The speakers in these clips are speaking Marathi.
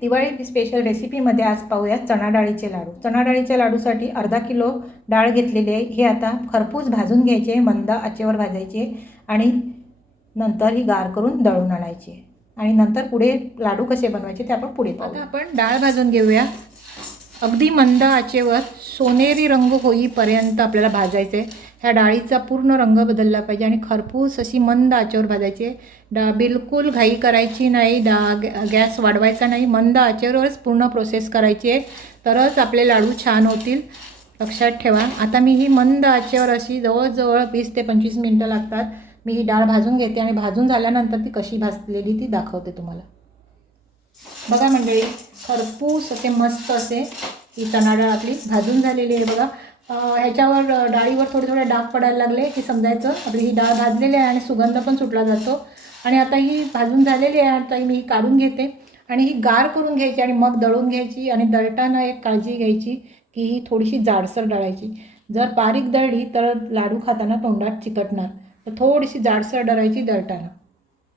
दिवाळी स्पेशल रेसिपीमध्ये आज पाहूया चणा डाळीचे लाडू. चणा डाळीच्या लाडूसाठी अर्धा किलो डाळ घेतलेली आहे. हे आता खरपूस भाजून घ्यायचे मंद आचेवर भाजायचे आणि नंतर ही गार करून दळून आणायचे. आणि नंतर पुढे लाडू कसे बनवायचे ते आपण पुढे आता आपण डाळ भाजून घेऊया. अगदी मंद आचेवर सोनेरी रंग होईपर्यंत आपल्याला भाजायचे. ह्या डाळीचा पूर्ण रंग बदलला पाहिजे आणि खरपूस अशी मंद आचेवर भाजायची डा बिलकुल घाई करायची नाही डा गॅ- गॅस वाढवायचा नाही मंद आचेवरच पूर्ण प्रोसेस करायची आहे. तरच आपले लाडू छान होतील. लक्षात ठेवा. आता मी ही मंद आचेवर अशी जवळजवळ वीस ते पंचवीस मिनटं लागतात. मी ही डाळ भाजून घेते आणि भाजून झाल्यानंतर ती कशी भाजलेली ती दाखवते तुम्हाला. बघा मंडळी खरपूस असे मस्त असे ही चणा डाळ आपली भाजून झालेली आहे बघा. ह्याच्यावर डाळीवर थोडे थोडे डाग पडायला लागले की समजायचं. आपली ही डाळ भाजलेली आहे आणि सुगंध पण सुटला जातो. आणि आता ही भाजून झालेली आहे आता मी ही काढून घेते. आणि ही गार करून घ्यायची आणि मग दळून घ्यायची आणि दळताना एक काळजी घ्यायची की ही थोडीशी जाडसर दळायची. जर बारीक दळली तर लाडू खाताना तोंडात चिकटणार. तर थोडीशी जाडसर दळायची दळताना.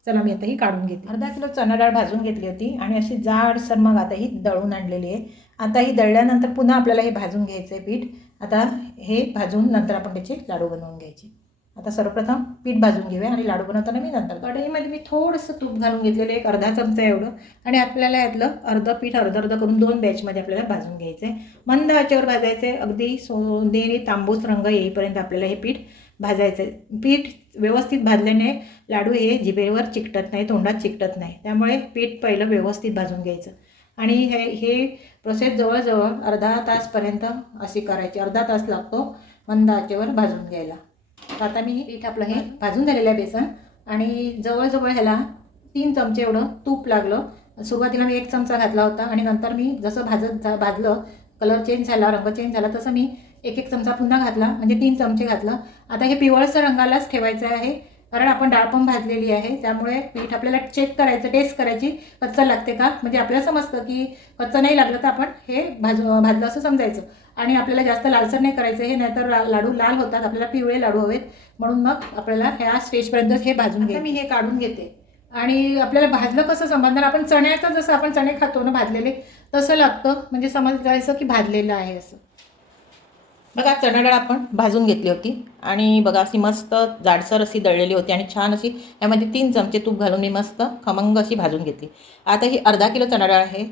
चला मी आता ही काढून घेते. अर्धा किलो चणा डाळ भाजून घेतली होती आणि अशी जाडसर मग आता ही दळून आणलेली आहे. आता ही दळल्यानंतर पुन्हा आपल्याला हे भाजून घ्यायचं आहे पीठ. आता हे भाजून नंतर आपण त्याचे लाडू बनवून घ्यायचे. आता सर्वप्रथम पीठ भाजून घेऊया आणि लाडू बनवताना मी नंतर कढईमध्ये मी थोडंसं तूप घालून घेतलेलं एक अर्धा चमचा एवढं. आणि आपल्याला यातलं अर्धं पीठ अर्ध अर्ध करून दोन बॅचमध्ये आपल्याला भाजून घ्यायचं आहे मंद आचेवर भाजायचं आहे अगदी सोनेरी तांबूस रंग येईपर्यंत आपल्याला हे पीठ भाजायचं आहे पीठ व्यवस्थित भाजल्याने लाडू हे जिभेवर चिकटत नाही तोंडात चिकटत नाही. त्यामुळे पीठ पहिलं व्यवस्थित भाजून घ्यायचं. आणि हे हे प्रोसेस जवळजवळ अर्धा तासपर्यंत अशी करायची. अर्धा तास लागतो मंद आचेवर भाजून घ्यायला. तर आता मी पीठ आपलं हे भाजून झालेलं आहे बेसन. आणि जवळजवळ ह्याला तीन चमचे एवढं तूप लागलं. सुरुवातीला मी एक चमचा घातला होता आणि नंतर मी जसं भाजत झा भाजलं कलर चेंज झाला रंग चेंज झाला तसं मी एक एक चमचा पुन्हा घातला म्हणजे तीन चमचे घातलं. आता हे पिवळसं रंगालाच ठेवायचं आहे. कारण आपण डाळ पण भाजलेली आहे त्यामुळे पीठ आपल्याला चेक करायचं टेस्ट करायची कच्चं लागते का? म्हणजे आपल्याला समजतं की कच्चं नाही लागलं तर आपण हे भाजू भाजलं असं समजायचं. आणि आपल्याला जास्त लालसर नाही करायचं हे नाहीतर लाडू लाल होतात आपल्याला पिवळे लाडू हवेत. म्हणून मग आपल्याला ह्या स्टेजपर्यंत हे भाजून घे मी हे काढून घेते. आणि आपल्याला भाजलं कसं समजणार? आपण चण्याचं जसं आपण चणे खातो ना भाजलेले तसं लागतं. म्हणजे समजायचं की भाजलेलं आहे असं. बघा चणा डाळ आपण भाजून घेतली होती. आणि बघा अशी मस्त जाडसर अशी दळलेली होती आणि छान अशी यामध्ये तीन चमचे तूप घालून मी मस्त खमंग अशी भाजून घेतली. आता ही अर्धा किलो चणा डाळ आहे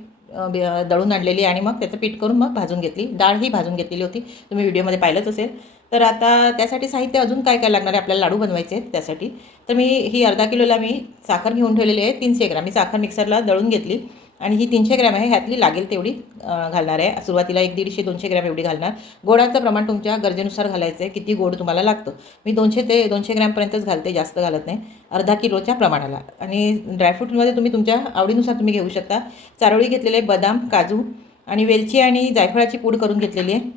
दळून आणलेली आणि मग त्याचं पीठ करून मग भाजून घेतली. डाळ ही भाजून घेतलेली होती. तुम्ही व्हिडिओमध्ये पाहिलंच असेल. तर आता त्यासाठी साहित्य अजून काय काय लागणार आहे आपल्याला लाडू बनवायचे आहेत त्यासाठी. तर मी ही अर्धा किलोला मी साखर घेऊन ठेवलेली आहे. तीनशे ग्राम. मी साखर मिक्सरला दळून घेतली. आणि ही तीनशे ग्रॅम आहे ह्यातली लागेल तेवढी घालणार आहे. सुरुवातीला एक दीडशे दोनशे ग्रॅम एवढी घालणार. गोडाचं प्रमाण तुमच्या गरजेनुसार घालायचं आहे किती गोड तुम्हाला लागतं. मी दोनशे ते दोनशे ग्रॅमपर्यंतच घालते जास्त घालत नाही. अर्धा किलोच्या प्रमाणाला. आणि ड्रायफ्रूटमध्ये तुम्ही तुमच्या आवडीनुसार तुम्ही घेऊ शकता. चारोळी घेतलेले बदाम काजू आणि वेलची आणि जायफळाची पूड करून घेतलेली आहे.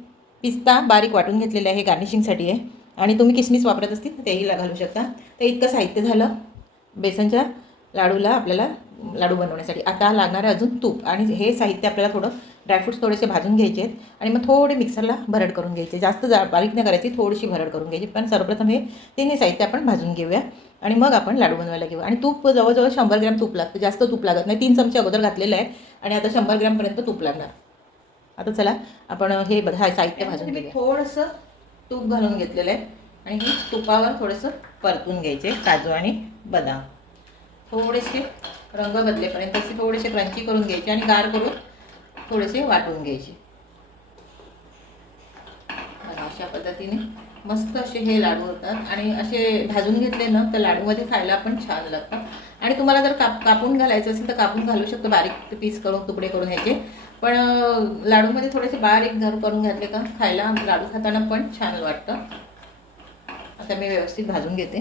पिस्ता बारीक वाटून घेतलेले आहे गार्निशिंगसाठी आहे. आणि तुम्ही किसमिस वापरत असतील तेही घालू शकता. तर इतकं साहित्य झालं. बेसनच्या लाडूला आपल्याला लाडू बनवण्यासाठी. आता लागणार आहे अजून तूप आणि हे साहित्य आपल्याला थोडं ड्रायफ्रूट्स थोडेसे भाजून घ्यायचे आहेत आणि मग थोडे मिक्सरला भरड करून घ्यायचे. जास्त जा बारीक नाही करायची थोडीशी भरड करून घ्यायची. पण सर्वप्रथम हे तिन्ही साहित्य आपण भाजून घेऊया आणि मग आपण लाडू बनवायला घेऊ आणि तूप जवळजवळ शंभर ग्रॅम तूप लागतं. जास्त तूप लागत नाही. तीन चमचे अगोदर घातलेलं आहे आणि आता शंभर ग्रॅमपर्यंत तूप लागणार. आता चला आपण हे बघा हे साहित्य भाजून घेऊया. थोडंसं तूप घालून घेतलेलं आहे आणि हे तुपावर थोडंसं परतून घ्यायचे काजू आणि बदाम. थोडेसे रंग बदलेपर्यंत तसे थोडेसे क्रंची करून घ्यायचे आणि गार करून थोडेसे वाटून घ्यायचे. अशा पद्धतीने मस्त असे हे लाडू होतात. आणि असे भाजून घेतले ना तर लाडूमध्ये खायला पण छान लागतात. आणि तुम्हाला जर काप कापून घालायचं असेल तर कापून घालू शकतो. बारीक पीस करून तुकडे करून ह्याचे. पण लाडूमध्ये थोडेसे बारीक घर करून घातले का खायला लाडू खाताना पण छान वाटतं. आता मी व्यवस्थित भाजून घेते.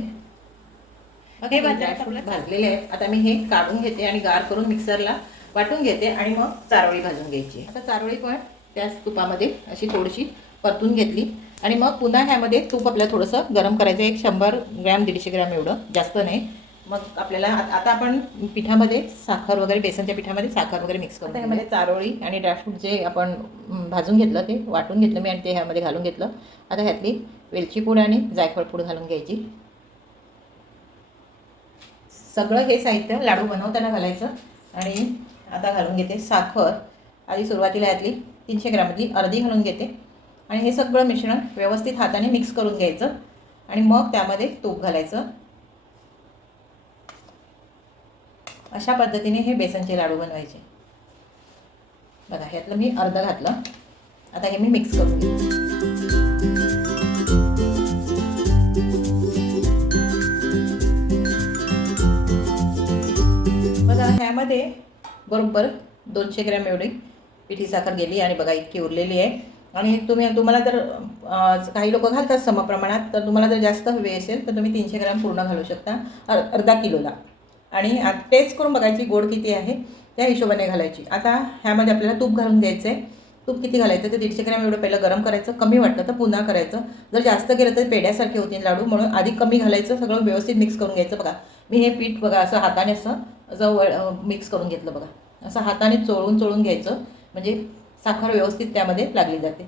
हे भाजलेले आहेत. आता मी हे काढून घेते आणि गार करून मिक्सरला वाटून घेते आणि मग चारोळी भाजून घ्यायची आता चारोळी पण त्याच तुपामध्ये अशी थोडीशी परतून घेतली. आणि मग पुन्हा ह्यामध्ये तूप आपल्याला थोडंसं गरम करायचं एक शंभर ग्रॅम दीडशे ग्रॅम एवढं जास्त नाही. मग आपल्याला आता आपण पिठामध्ये साखर वगैरे बेसनच्या पिठामध्ये साखर वगैरे मिक्स करून ह्यामध्ये चारोळी आणि ड्रायफ्रूट जे आपण भाजून घेतलं ते वाटून घेतलं मी आणि ते ह्यामध्ये घालून घेतलं. आता ह्यातली वेलची पूड आणि जायफळ पूड घालून घ्यायची. सगळं हे साहित्य लाडू बनवताना घालायचं. आणि आता घालून घेते साखर. आधी सुरुवातीला यातली तीनशे ग्रॅममधली अर्धी घालून घेते. आणि हे सगळं मिश्रण व्यवस्थित हाताने मिक्स करून घ्यायचं. आणि मग त्यामध्ये तूप घालायचं. अशा पद्धतीने हे बेसनचे लाडू बनवायचे. बघा ह्यातलं मी अर्ध घातलं. आता हे मी मिक्स करून घेते. बघा बरोबर दोनशे ग्रॅम एवढी पिठी साखर गेली आणि बघा इतकी उरलेली आहे. आणि तुम्ही तुम्हाला जर काही लोक घालतात समप्रमाणात तर तुम्हाला जर जास्त हवे असेल तर तुम्ही तीनशे ग्रॅम पूर्ण घालू शकता अर अर्धा किलोला. आणि टेस्ट करून बघायची गोड किती आहे त्या हिशोबाने घालायची. आता ह्यामध्ये आपल्याला तूप घालून द्यायचं आहे तूप किती घालायचं? ते दीडशे ग्रॅम एवढं पहिलं गरम करायचं कमी वाटतं तर पुन्हा करायचं. जर जास्त केलं तर पेड्यासारखे होतील लाडू म्हणून आधी कमी घालायचं सगळं व्यवस्थित मिक्स करून घ्यायचं बघा. मी हे पीठ बघा असं हाताने असं असं वळ मिक्स करून घेतलं बघा. असं हाताने चोळून चोळून घ्यायचं. म्हणजे साखर व्यवस्थित त्यामध्ये लागली जाते.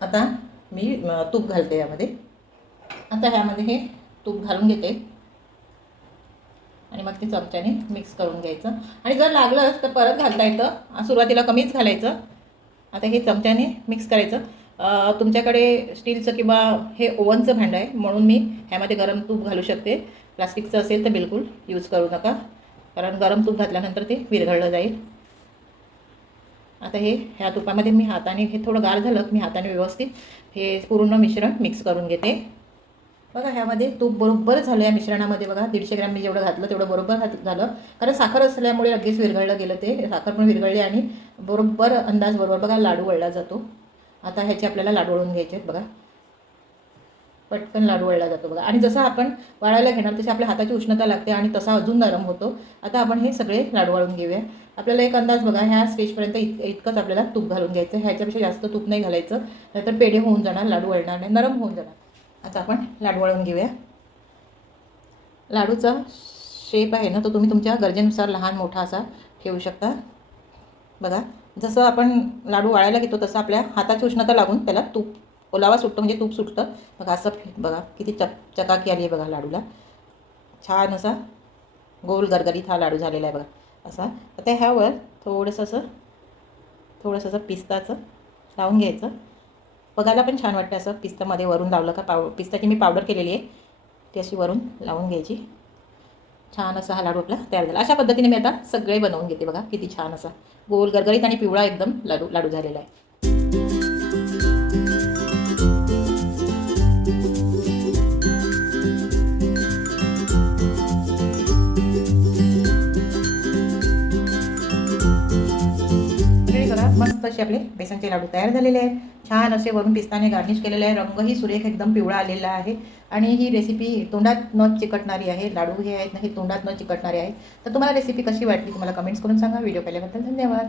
आता मी तूप घालते यामध्ये. आता ह्यामध्ये हे तूप घालून घेते. आणि मग ते चमच्याने मिक्स करून घ्यायचं. आणि जर लागलंच तर परत घालता येतं. सुरुवातीला कमीच घालायचं. आता हे चमच्याने मिक्स करायचं. तुमच्याकडे स्टीलचं किंवा हे ओव्हनचं भांडं आहे. म्हणून मी ह्यामध्ये गरम तूप घालू शकते. प्लास्टिकचं असेल तर बिलकुल यूज करू नका. कारण गरम तूप घातल्यानंतर ते विरघळलं जाईल. आता हे ह्या तुपामध्ये मी हाताने हे थोडं गार झालं मी हाताने व्यवस्थित हे पूर्ण मिश्रण मिक्स करून घेते. बघा ह्यामध्ये तूप बरोबर झालं या मिश्रणामध्ये बघा. दीडशे ग्रॅम मी जेवढं घातलं तेवढं बरोबर घात झालं. कारण साखर असल्यामुळे लगेच विरघळलं गेलं ते. साखर पण विरघळली आणि बरोबर अंदाज बरोबर बघा लाडू वळला जातो. आता ह्याचे आपल्याला लाडू वळून घ्यायचे आहेत बघा. पटकन लाडू वळला जातो बघा. आणि जसं आपण वाळायला घेणार तशी आपल्या हाताची उष्णता लागते आणि तसा अजून नरम होतो. आता आपण हे सगळे लाडू वाळून घेऊया. आपल्याला एक अंदाज बघा ह्या स्टेजपर्यंत इत इतकंच आपल्याला तूप घालून घ्यायचं. ह्याच्यापेक्षा जास्त तूप नाही घालायचं. नाहीतर पेढे होऊन जाणार लाडू वळणार नाही. नरम होऊन जाणार. आता आपण लाडू वळून घेऊया. लाडूचा शेप आहे ना तो तुम्ही तुमच्या गरजेनुसार लहान मोठा असा ठेवू शकता. बघा जसं आपण लाडू वाळायला घेतो तसं आपल्या हाताची उष्णता लागून त्याला तूप ओलावा सुटतो म्हणजे तूप सुटतं. बघा असं बघा किती चक चकाकी आली आहे बघा लाडूला. छान असा गोल गरगरीत हा लाडू झालेला आहे बघा. असा. आता ह्यावर थोडंसं असं थोडंसं असं पिस्ताचं लावून घ्यायचं. बघायला पण छान वाटतं असं पिस्तामध्ये वरून लावलं का पाव पिस्ताची मी पावडर केलेली आहे. ती अशी वरून लावून घ्यायची. छान असा हा लाडू आपला तयार झाला. अशा पद्धतीने मी आता सगळे बनवून घेते बघा. किती छान असा गोल गरगरीत आणि पिवळा एकदम लाडू लाडू झालेला आहे. मस्त असे आपले बेसनचे लाडू तयार झालेले आहेत. छान असे वरून पिस्ताने गार्निश केलेले आहे रंगही सुरेख एकदम पिवळा आलेला आहे. आणि ही रेसिपी तोंडात न चिकटणारी आहे. लाडू हे आहेत ना हे तोंडात न चिकटणारे आहे तर तुम्हाला रेसिपी कशी वाटली तुम्हाला कमेंट्स करून सांगा. व्हिडिओ पाहिल्याबद्दल धन्यवाद.